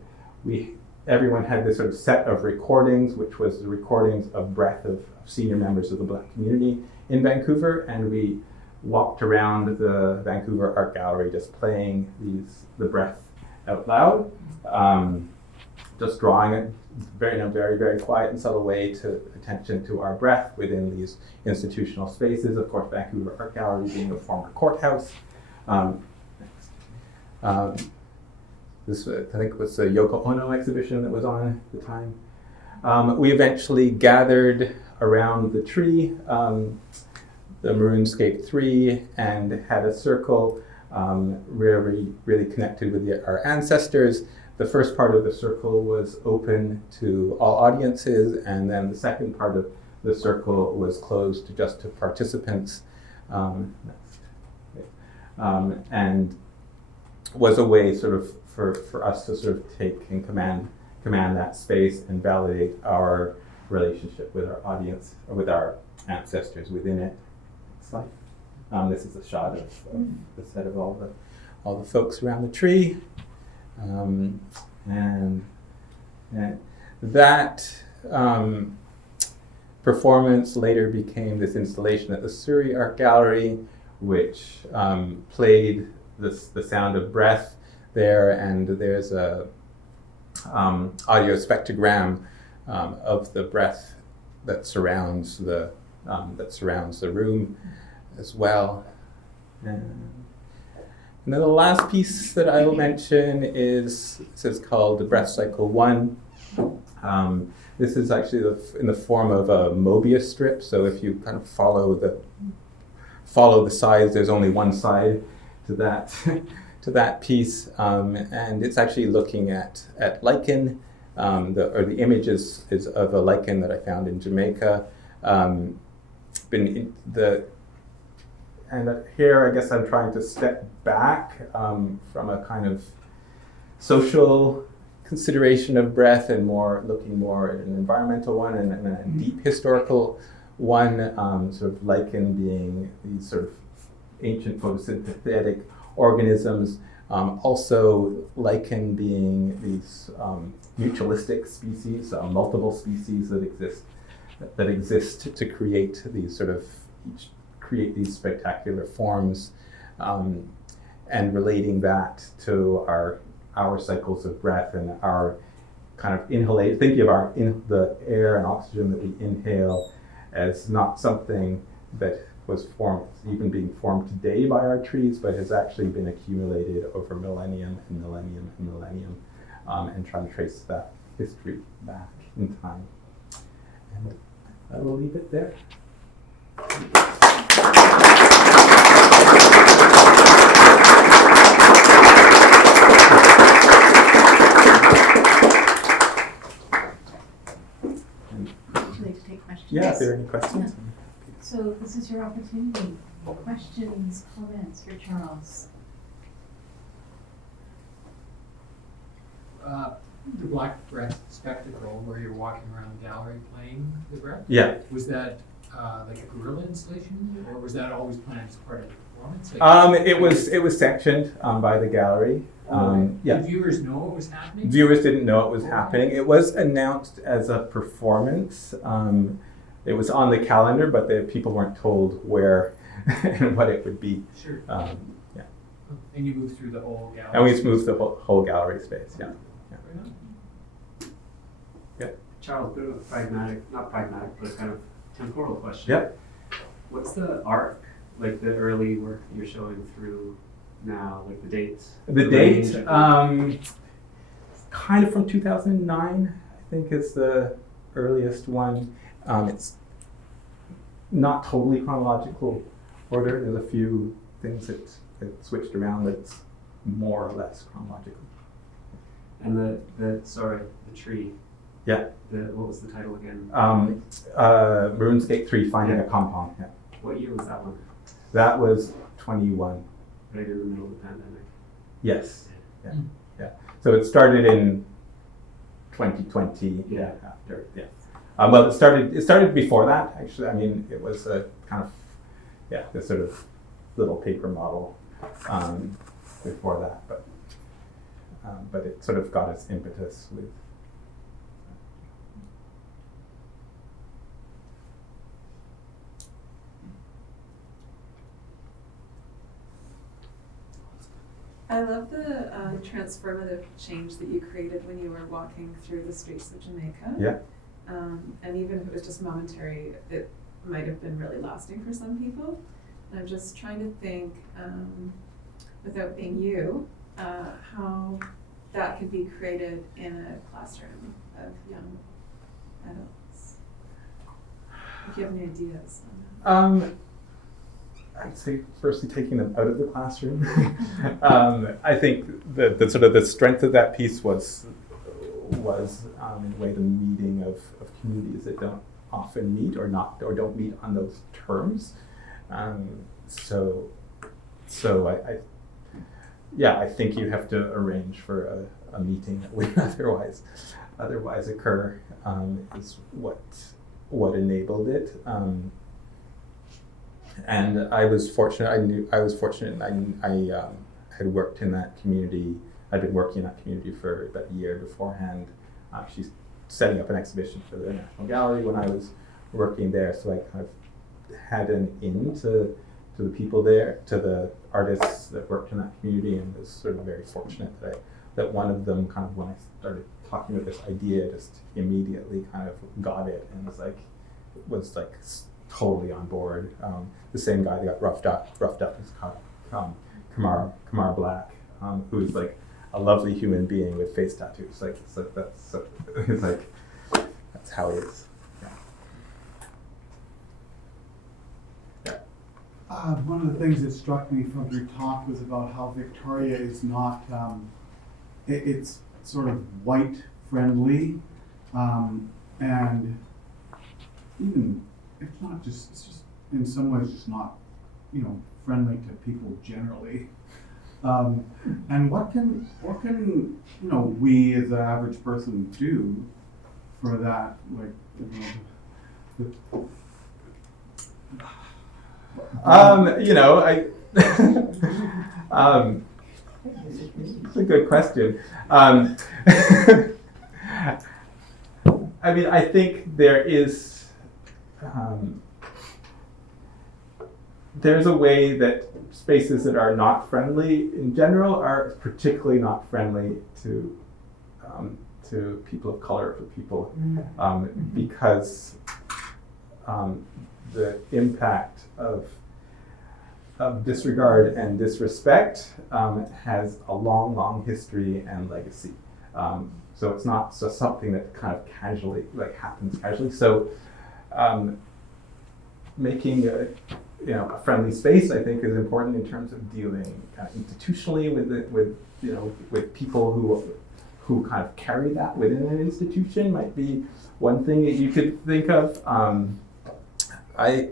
everyone had this sort of set of recordings, which was the recordings of breath of senior members of the Black community in Vancouver, and we walked around the Vancouver Art Gallery just playing the breath out loud, just drawing it in a very, very quiet and subtle way to attention to our breath within these institutional spaces. Of course, Vancouver Art Gallery being a former courthouse. This, I think, was the Yoko Ono exhibition that was on at the time. We eventually gathered around the tree, the Maroonscape 3, and had a circle really connected with our ancestors. The first part of the circle was open to all audiences, and then the second part of the circle was closed just to participants. And was a way sort of for us to sort of take and command that space and validate our relationship with our audience, or with our ancestors within it. Slide. This is a shot of the set of all the folks around the tree, and that performance later became this installation at the Surrey Art Gallery, which played the sound of breath there, and there's a audio spectrogram of the breath that surrounds the room as well. And then the last piece that I'll mention is called the Breath Cycle 1. This is actually in the form of a Mobius strip. So if you kind of follow the sides, there's only one side to that piece, and it's actually looking at lichen. The image is of a lichen that I found in Jamaica. And here, I guess I'm trying to step back from a kind of social consideration of breath and looking more at an environmental one and a deep historical one, sort of lichen being these sort of ancient photosynthetic organisms, also lichen being these mutualistic species, multiple species that exist to create these these spectacular forms, and relating that to our cycles of breath and our kind of inhalation, thinking of the air and oxygen that we inhale as not something that was being formed today by our trees, but has actually been accumulated over millennium and millennium and millennium, and trying to trace that history back in time. And I will leave it there. Would you like to take questions? Yeah, if there are any questions. So this is your opportunity. Questions, comments for Charles? The Black Breath spectacle where you're walking around the gallery playing the breath? Yeah. Was that like a guerrilla installation, or was that always planned as part of the performance? It was sectioned by the gallery. Yeah. Did viewers know it was happening? Viewers didn't know it was happening. It was announced as a performance. It was on the calendar, but people weren't told where and what it would be. Sure. Yeah. And you moved through the whole gallery? And we moved the whole gallery space, yeah. Yeah. Charles, a bit of a not pragmatic, but kind of temporal question. Yep. What's the arc, like the early work that you're showing through now, like the dates? The date, kind of from 2009, I think is the earliest one. It's not totally chronological order. There's a few things that switched around, but it's more or less chronological. And the tree. Yeah. What was the title again? Maroonscape 3, Finding a Compound. Yeah. What year was that one? That was 21. Right in the middle of the pandemic. Yes. Yeah. Yeah. So it started in 2020. Yeah. After. Yeah. Well, it started before that. Actually, I mean, it was a kind of this sort of little paper model before that, but it sort of got its impetus with. I love the transformative change that you created when you were walking through the streets of Jamaica. Yeah. And even if it was just momentary, it might have been really lasting for some people. And I'm just trying to think, without being you, how that could be created in a classroom of young adults? If you have any ideas on that. I'd say firstly taking them out of the classroom. I think the sort of the strength of that piece was in a way the meeting of communities that don't often meet or don't meet on those terms. So I think you have to arrange for a meeting that would otherwise occur, is what enabled it. And I was fortunate. I had worked in that community. I'd been working in that community for about a year beforehand. She's setting up an exhibition for the National Gallery when I was working there, so I kind of had an in to the people there, to the artists that worked in that community, and was sort of very fortunate that one of them kind of, when I started talking about this idea, just immediately kind of got it and was like totally on board. The same guy that got roughed up is Kamar Black, who is like a lovely human being with face tattoos. That's how it is. Yeah. One of the things that struck me from your talk was about how Victoria is not, it's sort of white friendly, and even it's just in some ways just not, friendly to people generally. And what can we as the average person do for that? It's a good question. I mean, I think there's a way that spaces that are not friendly in general are particularly not friendly to people of color, for people, because the impact of disregard and disrespect has a long history and legacy. So it's not just something that kind of happens casually. So making a friendly space, I think, is important in terms of dealing kind of institutionally with people who kind of carry that within an institution. Might be one thing that you could think of. I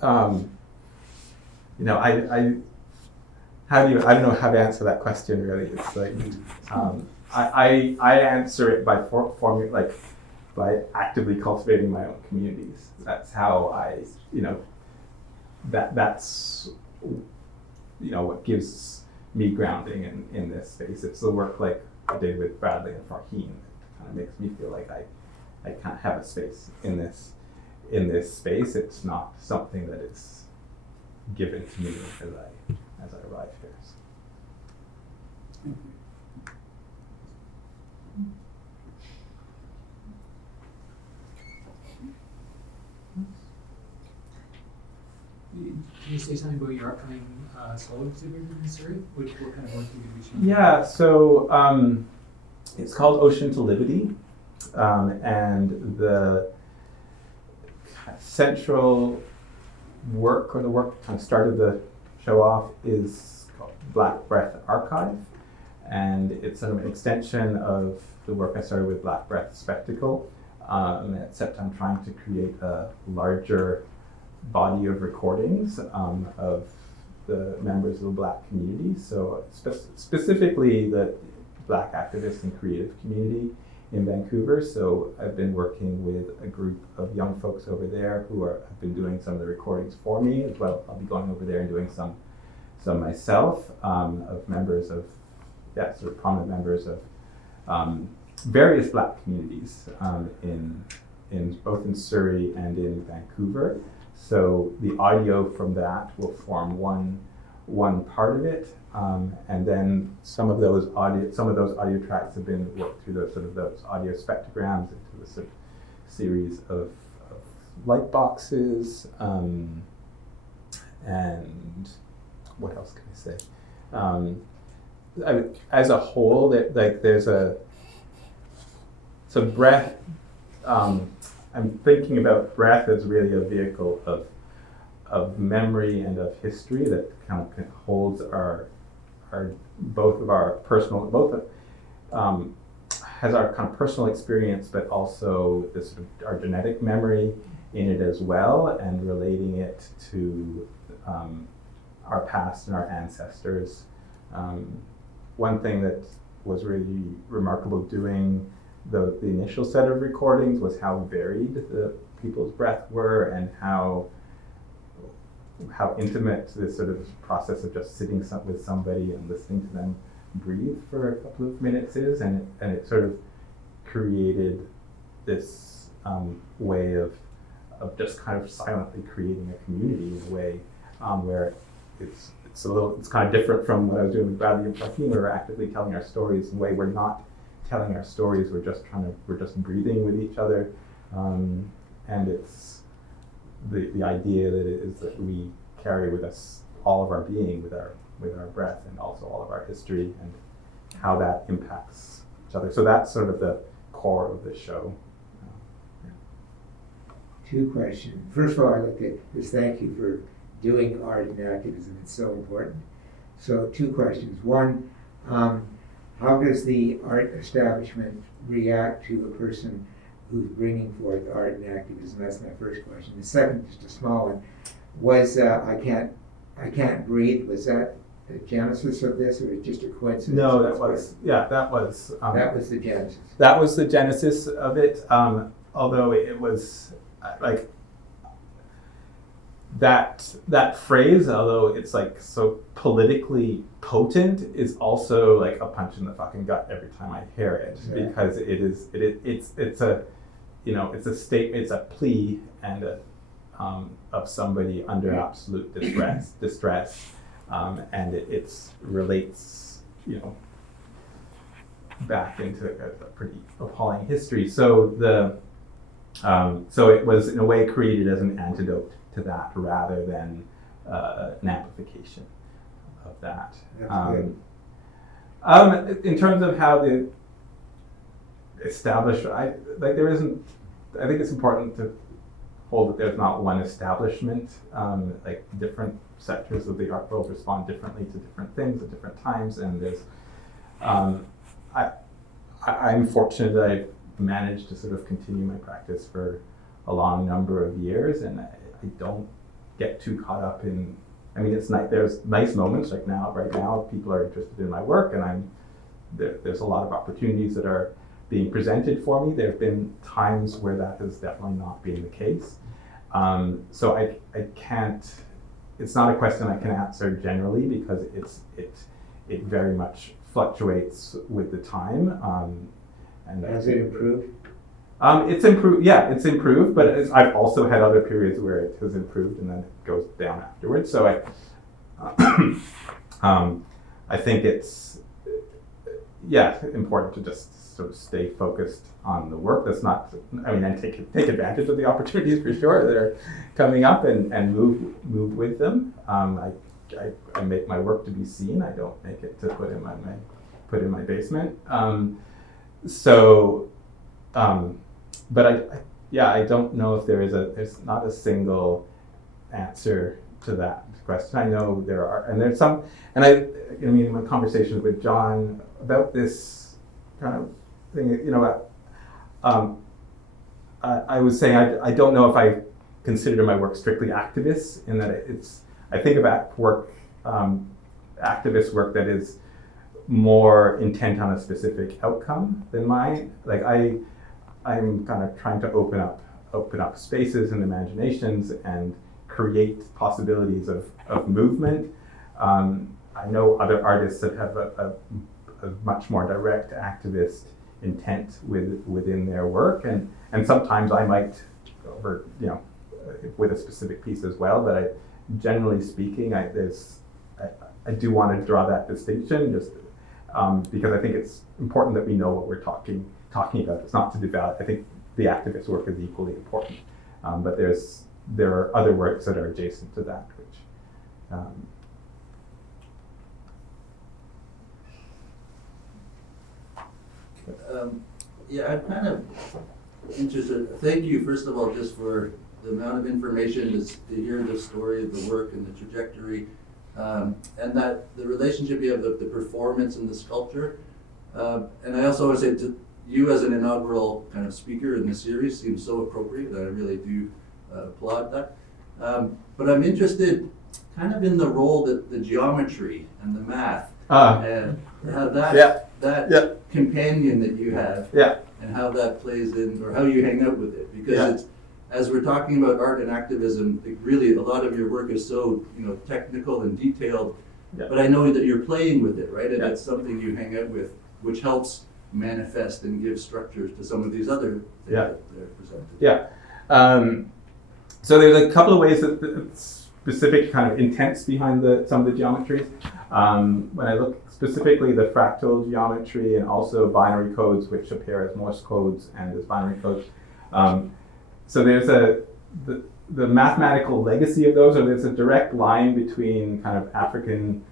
don't know how to answer that question really. It's like I answer it by by actively cultivating my own communities. That's how that's what gives me grounding in this space. It's the work like I did with Bradley and Farheen that kind of makes me feel like I can't have a space in this space. It's not something that is given to me as I arrive here. Can you say something about your upcoming solo exhibit in Surrey? What kind of work are you going to be showing? Yeah, so it's called Ocean to Liberty, and the central work, or the work that kind of started the show off, is called Black Breath Archive, and it's sort of an extension of the work I started with Black Breath Spectacle, except I'm trying to create a larger body of recordings of the members of the Black community. So specifically the Black activist and creative community in Vancouver. So I've been working with a group of young folks over there who have been doing some of the recordings for me as well. I'll be going over there and doing some myself, of members of, sort of prominent members of various Black communities in both in Surrey and in Vancouver. So the audio from that will form one part of it, and then some of those audio tracks have been worked through those audio spectrograms into a sort of series of light boxes, and what else can I say? As a whole, there's breath. I'm thinking about breath as really a vehicle of memory and of history that kind of holds our both of our personal, has our kind of personal experience, but also this sort of our genetic memory in it as well, and relating it to our past and our ancestors. One thing that was really remarkable doing the initial set of recordings was how varied the people's breath were, and how intimate this sort of process of just sitting with somebody and listening to them breathe for a couple of minutes is, and it sort of created this way of just kind of silently creating a community in a way where it's kind of different from what I was doing with Bradley and Joaquin. We're actively telling our stories in a way we're not telling our stories. We're just breathing with each other, and it's the idea that it is that we carry with us all of our being, with our breath, and also all of our history, and how that impacts each other. So that's sort of the core of the show. Two questions. First of all, I'd like to just thank you for doing art and activism. It's so important. So two questions. One, how does the art establishment react to a person who's bringing forth art and activism? That's my first question. The second, just a small one, was I Can't Breathe. Was that the genesis of this, or was it just a coincidence? No, that was that was the genesis. That was the genesis of it. Although it was like that phrase, although it's like so politically potent, is also like a punch in the fucking gut every time I hear it, Yeah. because it's a statement, it's a plea and of somebody under absolute distress, and it relates, back into a pretty appalling history. So so it was in a way created as an antidote to that, rather than an amplification of that. That's good. In terms of how the established, I think it's important to hold that there's not one establishment. Like different sectors of the art world respond differently to different things at different times, and there's I'm fortunate that I've managed to sort of continue my practice for a long number of years, and I don't get too caught up in. I mean, it's nice. There's nice moments right now. People are interested in my work, and there's a lot of opportunities that are being presented for me. There have been times where that has definitely not been the case. So I can't. It's not a question I can answer generally, because it very much fluctuates with the time. And Has it improved? It's improved. Yeah, it's improved. But I've also had other periods where it has improved and then it goes down afterwards. So I think it's important to just sort of stay focused on the work. That's not. I mean, and take advantage of the opportunities for sure that are coming up, and move with them. I make my work to be seen. I don't make it to put in my basement. But I don't know if there's not a single answer to that question. I know there are, and there's some, and I mean, in my conversations with John about this kind of thing, I was saying I don't know if I consider my work strictly activist, in that I think about activist work that is more intent on a specific outcome than mine. Like I'm kind of trying to open up spaces and imaginations and create possibilities of movement. I know other artists that have a much more direct activist intent within their work, and sometimes I might over with a specific piece as well. But generally speaking, I do want to draw that distinction, just because I think it's important that we know what we're talking about. It's not to devalue. I think the activist work is equally important, but there are other works that are adjacent to that, which. Yeah, I'm kind of interested. Thank you, first of all, just for the amount of information to hear the story of the work and the trajectory, and that the relationship you have, the performance and the sculpture. And I also want to say to you as an inaugural kind of speaker in the series seems so appropriate. I really do applaud that. But I'm interested kind of in the role that the geometry and the math and how that companion that you have and how that plays in, or how you hang out with it. Because it's, as we're talking about art and activism, really a lot of your work is so technical and detailed, but I know that you're playing with it, right? And it's something you hang out with, which helps manifest and give structures to some of these other things that they're presented. So there's a couple of ways that specific kind of intents behind some of the geometries. When I look specifically the fractal geometry and also binary codes, which appear as Morse codes and as binary codes. So there's the mathematical legacy of those, or there's a direct line between kind of African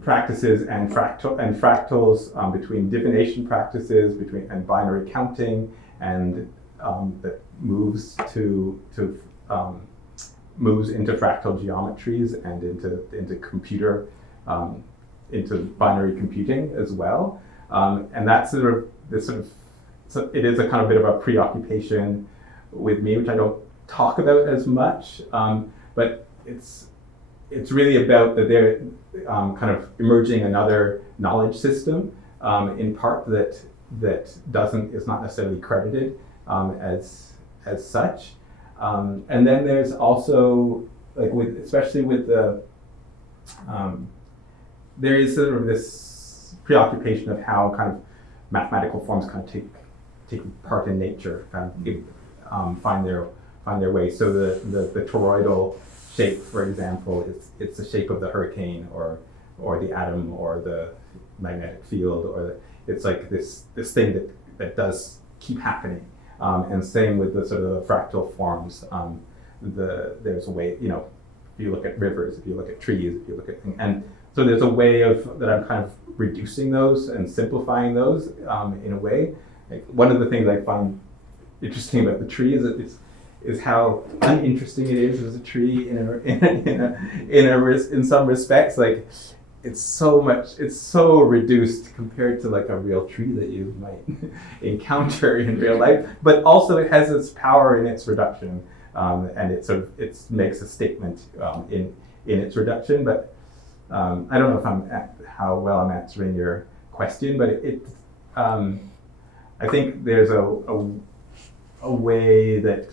practices and fractals, between divination practices, and binary counting, and that moves moves into fractal geometries and into computer, into binary computing as well. And that's so it is a kind of bit of a preoccupation with me, which I don't talk about as much, but it's really about that they're kind of emerging another knowledge system, in part that is not necessarily credited as such. And then there's also, like especially with the, there is sort of this preoccupation of how kind of mathematical forms kind of take part in nature, kind of find their way. So the toroidal shape, for example, it's the shape of the hurricane or the atom or the magnetic field, or it's like this thing that does keep happening. And same with the sort of fractal forms. There's a way, if you look at rivers, if you look at trees, if you look at, and so there's a way that I'm kind of reducing those and simplifying those in a way. Like one of the things I find interesting about the tree is how uninteresting it is as a tree in some respects. Like it's so reduced compared to like a real tree that you might encounter in real life, but also it has its power in its reduction, and it makes a statement in its reduction. But I don't know how well I'm answering your question, but I think there's a way that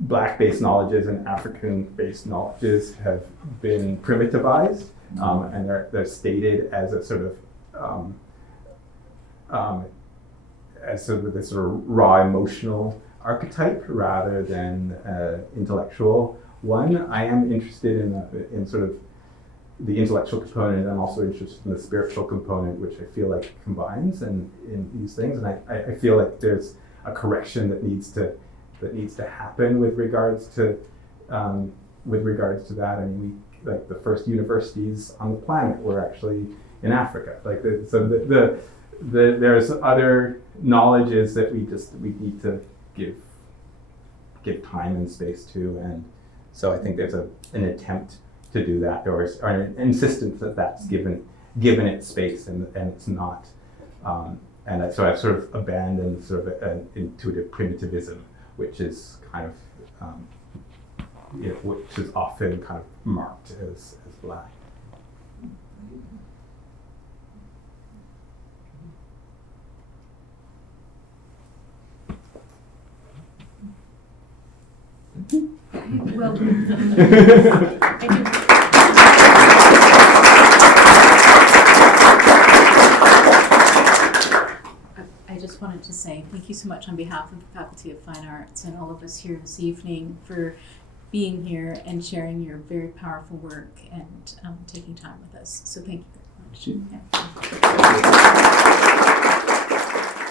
Black-based knowledges and African-based knowledges have been primitivized, and they're stated as a sort of this sort of raw emotional archetype rather than intellectual one. I am interested in sort of the intellectual component. I'm also interested in the spiritual component, which I feel like combines in these things, and I feel like there's a correction that needs to happen with regards to that. I mean, like the first universities on the planet were actually in Africa. Like there's other knowledges that we need to give time and space to, and so I think there's an attempt to do that, or an insistence that that's given it space, and it's not. And so I've sort of abandoned sort of an intuitive primitivism, which is kind of, which is often kind of marked as Black. Well, I just wanted to say thank you so much on behalf of the Faculty of Fine Arts and all of us here this evening for being here and sharing your very powerful work and taking time with us. So thank you very much. Thank you.